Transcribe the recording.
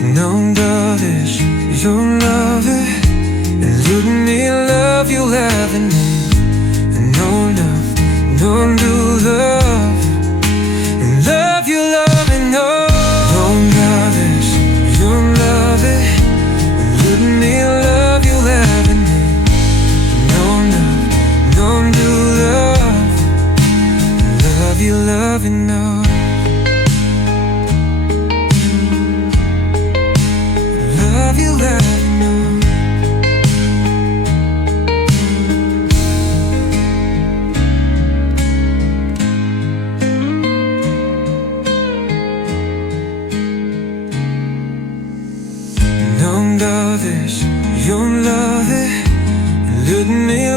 Não dades, don't love it. And look me love you laughing. No love, don't do love. And love you loving, no. Don't dades, don't love it. And look me love you laughing. No love, don't do love. Love you loving, no. Love you loving, no. Não dades, don't love it. Look me